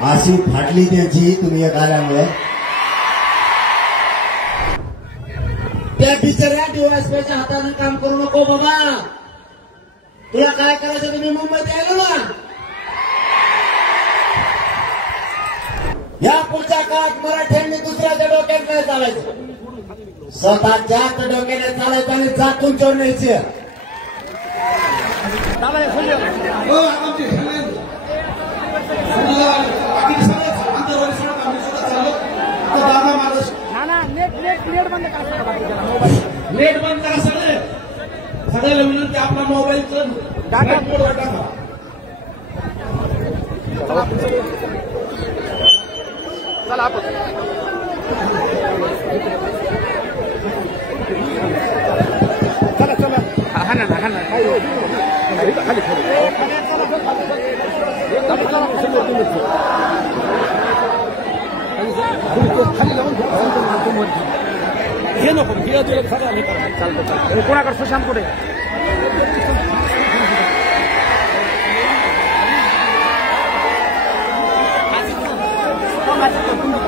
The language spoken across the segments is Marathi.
अशी फाटली त्यांची तुम्ही एक आल्यामुळे त्या बिचाऱ्या डीवायएसपीच्या हाताने काम करू नको बाबा. तुला काय करायचं तुम्ही मुंबईत यायलो ना. या पुढच्या काळात मराठ्यांनी दुसऱ्याच्या डोक्यात नाही चालायचं. स्वतःच्याच डोक्याने चालायचं आणि जातून चोर न्यायची. नेट बंद करा सगळे. सगळ्याला विनंती आपला मोबाईलचं डाटा मोडवर टाका. चला आपण चला चला हा ना खाली खाली हे नको तुला सगळं चालतं. कोणाकडे सुशांत कुठे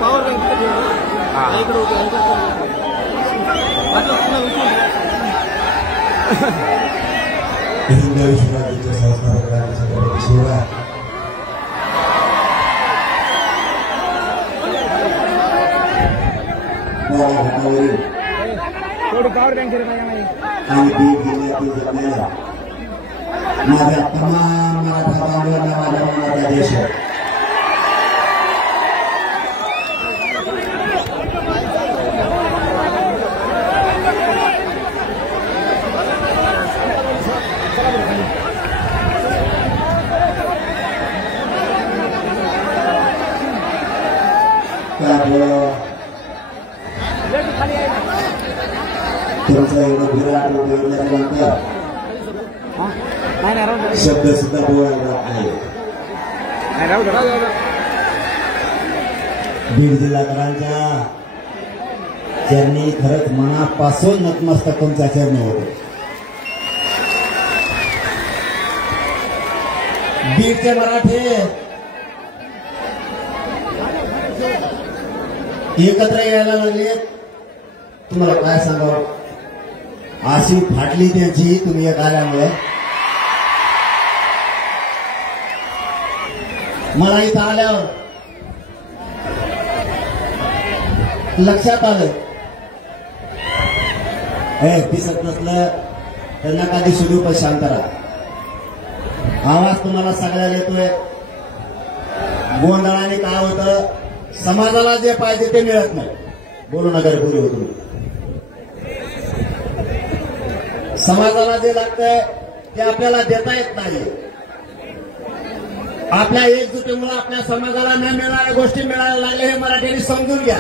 पॉवर हिंदवी शिवाजीच्या संस्थापकांच्या शिवाय थोडी पॉवर बँक आणि बीड जिल्ह्यातील जगलेला माझ्या तमाम मराठा बांधवांना माझ्या मनाचा देश आहे. तुमचा एवढं विराट बोलण्यानंतर शब्द सुद्धा बोलायला आहे. बीड जिल्हाकरांच्या चरणी खरंच मनापासून नतमस्तक तुमच्या चरणी होते. बीडचे मराठे एकत्र यायला लागले. तुम्हाला काय सांगावं, अशी फाटली त्यांची तुम्ही एक आल्यामुळे. मला इथं आल्यावर लक्षात आलं, हे दिसत नसलं तर नका दिसू पण शांत राहा. आवाज तुम्हाला सगळ्याला येतोय. गोंधळाने काय होतं, समाजाला जे पाहिजे ते मिळत नाही. बोलू नगर पुरी होतो. समाजाला जे लागतंय ते आपल्याला देता येत नाही. आपल्या एकजुटीमुळे आपल्या समाजाला न मिळणाऱ्या गोष्टी मिळायला लागल्या हे मराठ्यांनी समजून घ्या.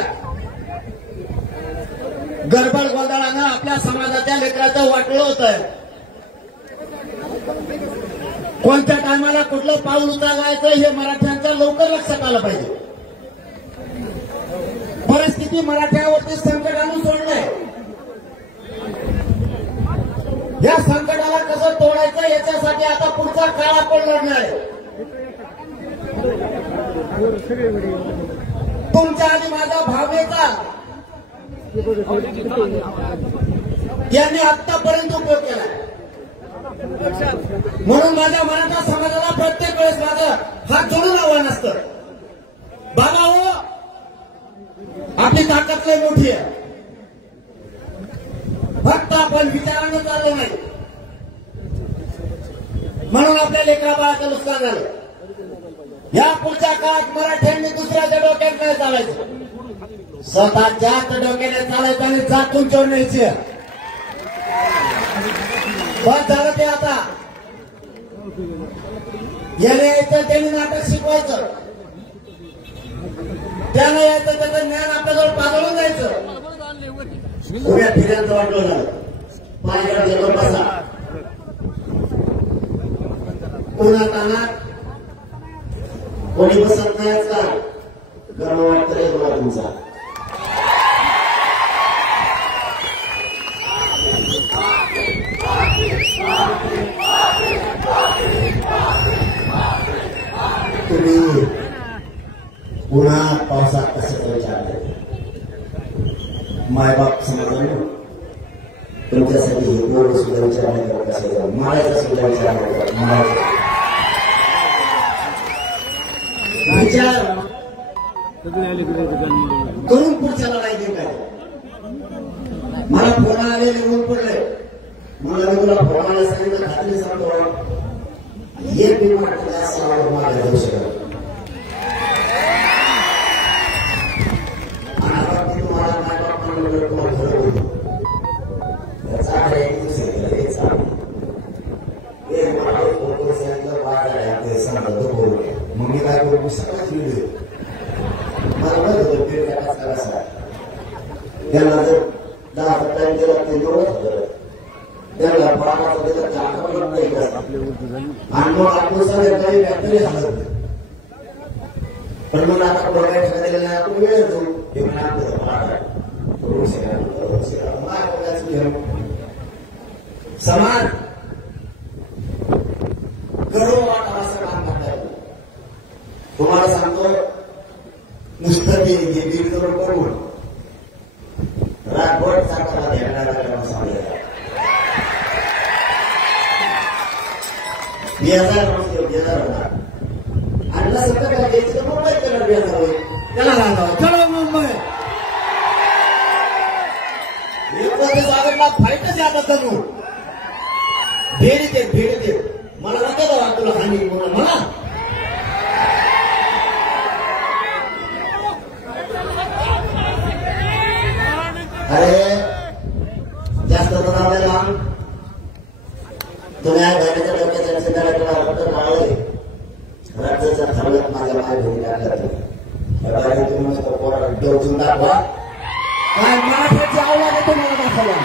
गडबड गोंधळानं आपल्या समाजाच्या लेकराचं वाटलं होतंय. कोणत्या टायमाला कुठलं पाऊल उचलायचं हे मराठ्यांच्या लवकर लक्षात आलं पाहिजे. परिस्थिती मराठ्यावरती संकट आणून सोडलंय. या संकटाला कसं तोडायचं याच्यासाठी आता पुढचा काळ आपण लढणार आहे. तुमच्या आणि माझा भावेचा यांनी आतापर्यंत उपयोग केला. म्हणून माझ्या मराठा समाजाला प्रत्येक वेळेस माझं हात जोडून आव्हान असतं, बाबा हो आपली ताकद लय मोठी आहे. फक्त आपण विचारानं चाललो नाही म्हणून आपल्या लेकरा बाळाचं नुकसान झालं. या पुढच्या काळात मराठ्यांनी दुसऱ्याच्या डोक्यात नाही चालायचं. स्वतःच्याच डोक्याने चालायचं आणि जातून चोर न्यायची. बस झालं ते. आता याने यायचं त्यांनी नाटक शिकवायचं, त्यानं यायचं त्याचं ज्ञान आपल्याजवळ पाजळून जायचं. उभ्या फिर्यांचं वाटलं झालं. पायगड बसा कोणा कानात कोणी बसत नाही. आजकाल गर्व वाटतं रे तुम्हाला तुमचा. तुम्ही पुन्हा पावसात कसं विचारले मायबाप समजलं तुमच्यासाठी एवढं सुद्धा विचार नाही करत कसं मारायचा सुद्धा विचार नाही करत विचार करून पुढच्या लढाई देऊ काय मला फोन आलेले ऊन पडले मला मी तुला फोनाला सांगितलं खात्री सांगतो एक विमान मला देऊ शकत मग मी काय करू सगळ्याच व्हिडिओ मला माहित होतं पेट टाकाच करायचा त्यांना जर 10 टाइम केला ते निवडत त्यांना 12 दिला तर 11 नाही करत आणि मग आपण सगळे काही फॅक्टरी हलत पण मग आता प्रोग्राम करायला आपण वेळ देऊ हे पण आपलं समाज करोडो वाटा असं काम करता येईल तुम्हाला सांगतो नुसतं ते दीड करोड करून रातभर चांगला ध्यानाला सांगितलं 20,000 होता आणि सत्तर काय घ्यायचं तर मुंबईत कलर 20,000 होईल त्याला सांगावं चलो मुंबई जागेला फाईटच याद असतं भेट येते मला नका तुला हानी मला अरे जास्त लांब तुम्ही घराच्या डोक्याच्या चिंताला रक्त काढले रक्ताच्या थरल्यात माझ्या माय घेऊन टाकलं तुम्ही मस्त पोराला डोचून दाखवा काय मराठीची आवड तुम्हाला दाखवला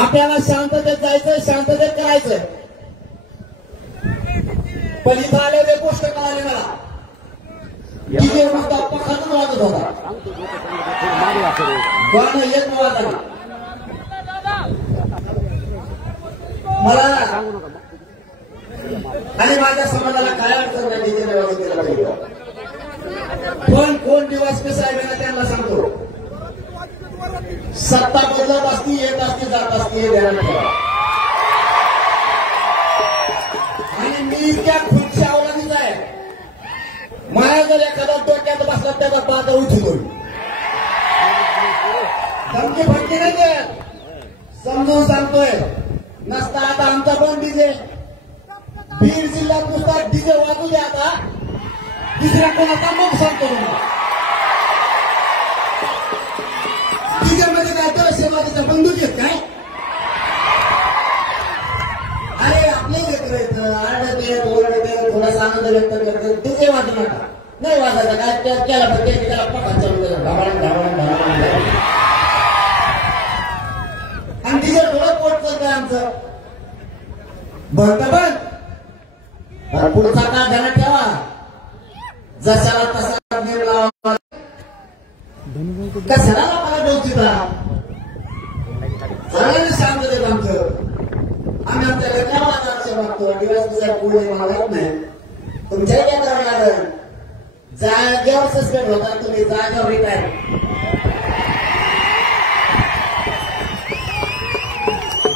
आपल्याला शांततेत जायचं शांततेत करायचं पण इथं आलेले गोष्ट कळाली मला तिथे गप्पा खातच वाजत होता गाणं एक वाजला मला आणि माझ्या समाजाला काय अडचण नाही तिथे निवास केला पाहिजे पण कोण निवास कसा आहे त्यांना सांगतो सत्ता बदलत असती येत असती जात असती हे ध्यानात ठेवा आणि मी इतक्या खुर्ची अवलंबीच आहे मला जर एखादा डोक्यात बसला त्याचा पाता उठून होईल धमकी फटकी नाही देत समजून सांगतोय नसता आता आमचा पण डीजे बीड जिल्ह्यात नुसता डीजे वाजू द्या आता दुसऱ्या कोणाचा मग सांगतो डीजे मध्ये काय तर सेवाचा बंदूक येत काय अरे आपले लेकर आरडते ओरडते थोडासा आनंद व्यक्त करते डीजे वाजू नका नाही वाजायचा काय त्याला फक्त त्याला पका चालू ढावळण आणि डीजे थोडं पोट करतोय आमचं बंद बंद पुढचा काळ ध्यानात ठेवा जशाला तसा नेम लावा कशाला लोकांना डोचिता सगळ्यांनी शांत देत आमचं आम्ही आमच्या घटनावाचा आक्षेप मागतो दिवस पुढे मागत नाही तुमच्याही काय करावं लागेल जागेवर सस्पेंड होता तुम्ही जागेवर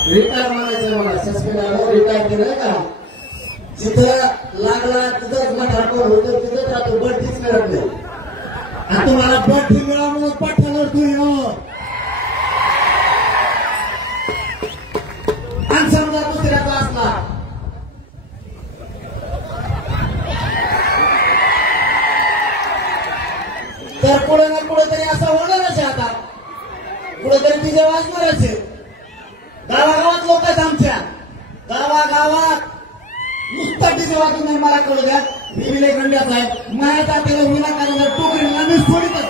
रिटायर म्हणायचं मला सस्पेंड आलं रिटायर केलं का जिथं लागला तिथंच मठारकोर होतं तिथंच राहतो बढतीच मिळत नाही आणि तुम्हाला बढती मिळा म्हणून पठ्ठावर तू आणि समजा दुसऱ्याचा असला तर पुढे ना पुढे तरी असं होणारच आहे आता कुठेतरी तिचे वाजणारच आहे गावागावात लोक आहेत आमच्या गावागावात नुसतं तिचे वाजून नाही मला कळू द्या मी विलय खंड्याचा आहे माझ्या जातीला विनाकारण टोकरीला मी सोडीतच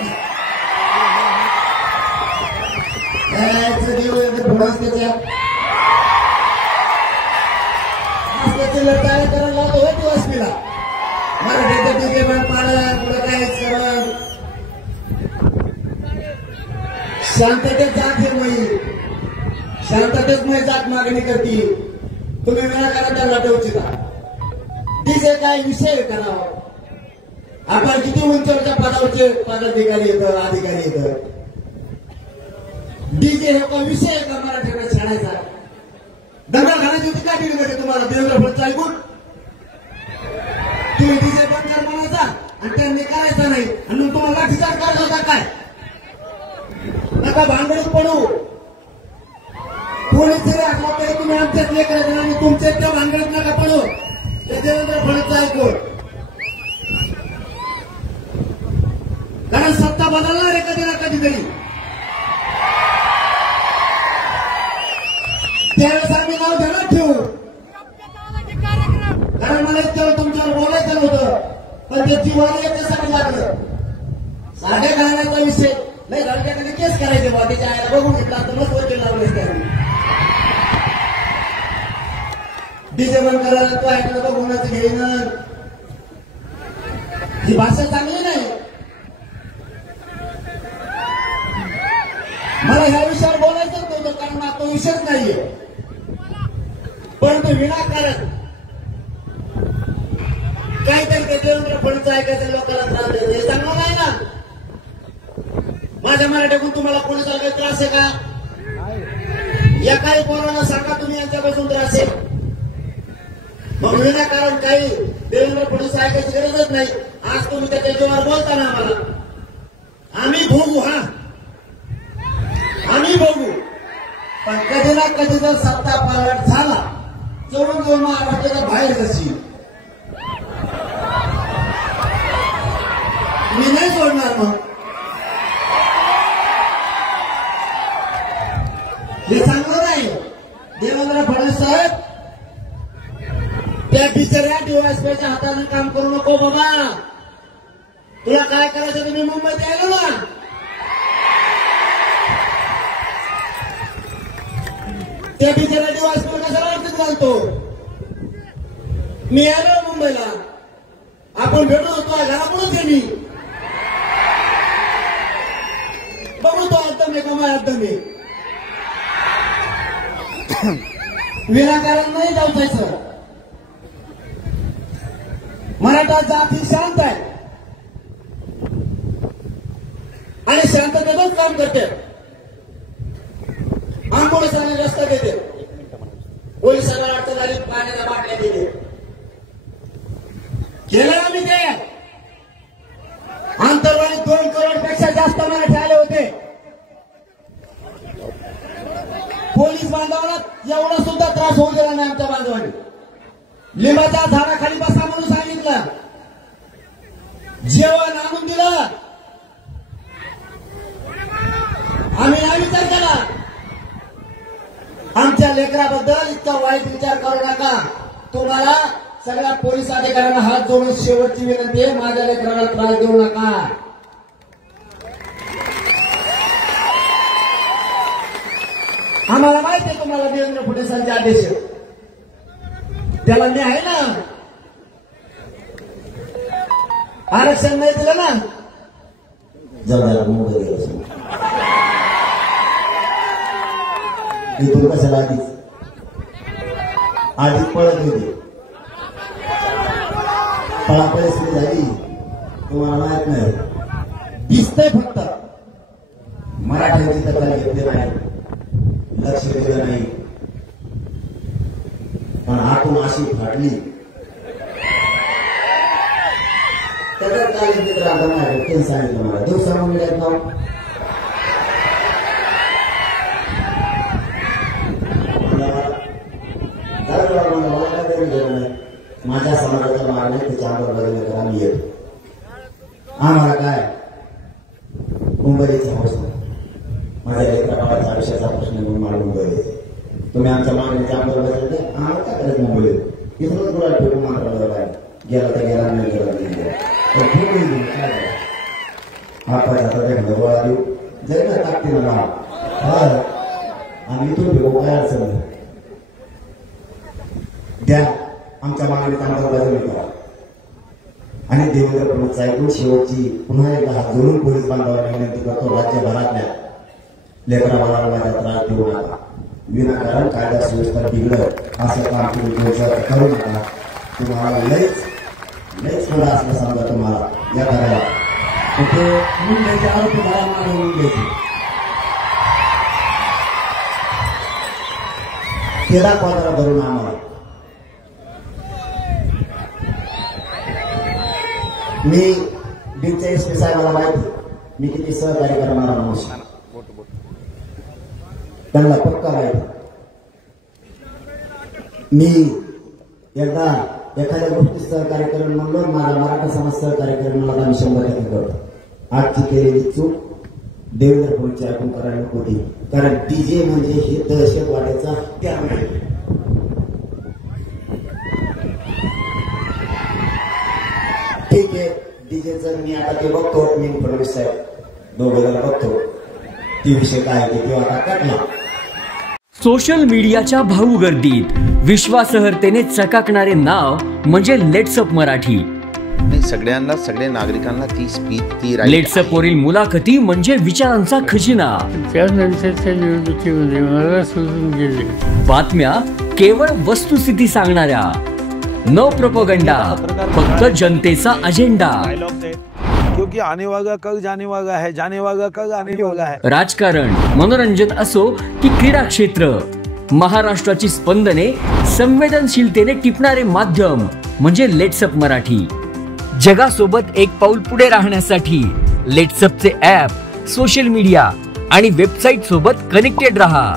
त्याच्या लढाई करायला लावतो होती वस्तीला मराठीचं तिथे पण पाडा पुढे काहीच करा शांततेत जात हे मई शांततेत मय जात मागणी करते तुम्ही विनाकारण त्यांना ठेवचिता डीजे काय विषय करावा आपण किती उंचवरच्या पदावरचे पदाधिकारी येतं अधिकारी येतं डीजे हे का विषय का मराठीकडे छाडायचा दंगल घालायची होती का टीव्हीमध्ये तुम्हाला देवेंद्र फडणवीस ऐकून तुम्ही डीजे बंद कर म्हणायचा आणि त्यांनी करायचा नाही आणि मग तुम्हाला लाठीचार्ज करायचा होता काय नका भांडणीत पडू पोलीस जरी असला तरी तुम्ही आमच्याच लेकरायचं आणि तुमच्याच त्या भांडणीत नका पडू ते देवेंद्र फडणवीस ऐकून कारण सत्ता बदलणार आहे कधी ना कधीतरी त्यावेळेस आम्ही नाव ध्यानात ठेवू कारण मला इतक्यावर तुमच्यावर बोलायचं नव्हतं पण ते जीवाला याच्यासाठी लागलं साध्या घालण्याचा विषय नाही घरच्याकडे केस करायचे बा त्याच्या आईला बघून घेतला तर मग वकील लावले त्याने डीजे बंद करायला तो ऐकलं बघूनच घेईन ही भाषा चांगली नाही मला ह्या विषयावर बोलायचंच नव्हतं कारण हा तो विषयच नाहीये परंतु विनाकारण काहीतरी ते देवेंद्र फडणवीस ऐकायचं लोकांना त्रास देतो हे चांगलं नाही ना माझ्या मराठीतून तुम्हाला पोलिसाला काही त्रास आहे का या काही पोरांना सांगा तुम्ही यांच्यापासून त्रास आहे मग विनाकारण काही देवेंद्र फडणवीस ऐकायची गरजच नाही आज तुम्ही त्याच्या जीवावर बोलता ना आम्हाला आम्ही भोगू हा आम्ही बघू पण कधी ना कधी जर सत्ता पालट झाला चढून जाऊन महाराष्ट्राच्या बाहेर कशी मी नाही सोडणार मग हे चांगलं नाही देवेंद्र फडणवीस साहेब त्या बिचाऱ्या डीवायएसपीच्या हाताने काम करू नको बाबा तुला काय करायचं तुम्ही मुंबईत यायलो ना त्या बिचाऱ्या डीवायएसपी कशाला अडचण घालतो मी आलो मुंबईला आपण भेटू होतो घराकडूनच आहे मी बघू तो एकदम आहे का एकदम आहे विनाकारण नाही जाऊ जायचं मराठा जाती शांत आहे आणि शांततेतच काम करते आंबोळीसाने रस्ता देते पोलिसांना अडचण आली पाण्याच्या बाटल्या दिले केलं आम्ही ते आंतरवाडीत 2 करोडपेक्षा जास्त मराठी आले होते पोलीस बांधवांना एवढा सुद्धा त्रास होऊ दिला नाही आमच्या बांधवांनी लिंबाच्या झाडाखाली बसा म्हणून सांगितलं जेवण आणून दिलं आम्ही हा विचार केला आमच्या लेकराबद्दल इतका वाईट विचार करू नका तुम्हाला सगळ्या पोलीस अधिकाऱ्यांना हात जोडून शेवटची विनंती आहे माझ्या लेकराला त्रास देऊ नका आम्हाला माहिती आहे तुम्हाला देवेंद्र फडणवीसांचे आदेश त्याला मी आहे ना आरक्षण नाही दिलं ना जगाला मुंबई इथून कशाला आधीच पळत होती पळापळी सुरू झाली तुम्हाला माहित नाही दिसतंय फक्त मराठ्यांची दखल घेतली नाही लक्ष दिलं नाही पण आतून अशी फाटली त्याच्यात काय मित्र सांगितलं मला देव सांगून मिळत नाव माझ्या समाजाच्या मागण्या त्याच्या अंगावर आम्ही येतो आम्हाला काय मुंबईचा हौस माझ्या लेकराबाळाच्या आयुष्याचा प्रश्न म्हणून मला मुंबई येते तुम्ही आमच्या मागणीच्या अंगावर बसले आम्हाला काय करायचं मुंबई इथूनच गुलाब ठेवून मात्र काय गेला तर गेला नाही गेला नाही काय हा पैसा गोळा देऊ जरी ना टाकते ना आम्ही इथून भेटू काय अडचण द्या आमच्या मागणीचा अंमलबजावणी करा आणि देवेंद्र फडणवीस ऐकून शेवटची पुन्हा एकदा हात जोडून पोलीस बांधवांना विनंती करतो राज्यभरातल्या लेकरा बाळाला माझ्या त्रास देऊ नका विनाकारण कायदा सुव्यवस्था बिघडत असं काम तुम्ही करू नका. तुम्हाला लयच थोडं असलं समजा तुम्हाला या करायला ते मुंबईचे आरोपी मला मागे मुंबईचे ते दाखवा जरा धरून आम्हाला. मी डीच्या एसपी साहेबाला माहिती मी किती सहकार्य करणारा माणूस त्यांना पक्का माहिती. मी एकदा एखाद्या गोष्टी सहकार्य करून म्हणलो माझा मराठा समाज सहकार्य करून मला मी 100% करतो. आजची केलेली चूक देवेंद्र फडणवीस ऐकून करायला नको होती. कारण डीजे म्हणजे हे दहशतवाद्याचा त्याग आहे. ठीक आहे डीजेचं मी आता ते बघतो. मी फडणवीस साहेब दोघांना बघतो ती विषय काय ते किंवा आता कटला. सोशल मीडियाच्या भाऊ गर्दीत विश्वासार्हतेने चकाकणारे नाव म्हणजे लेट्सअप मराठी. सगळ्यांना सगळ्या नागरिकांना ती स्पीच ती लेट्सअप वरील मुलाखती म्हणजे विचारांचा खजिना. त्यानंतरच्या निवडणुकीमध्ये मला सोडून गेले. बातम्या केवळ वस्तुस्थिती सांगणाऱ्या, न प्रोपगंडा, फक्त जनतेचा अजेंडा. क्योंकि आने वाला कल जाने वाला है, जाने वाला कल आने वाला है. राजकारण, मनोरंजन असो की क्रीडा क्षेत्र, महाराष्ट्राची स्पंदने संवेदनशीलतेने टिपणारे माध्यम म्हणजे लेट्सअप मराठी. जगासोबत एक पाऊल पुढे राहण्यासाठी लेट्सअपचे ॲप, सोशल मीडिया आणि वेबसाईट सोबत कनेक्टेड रहा.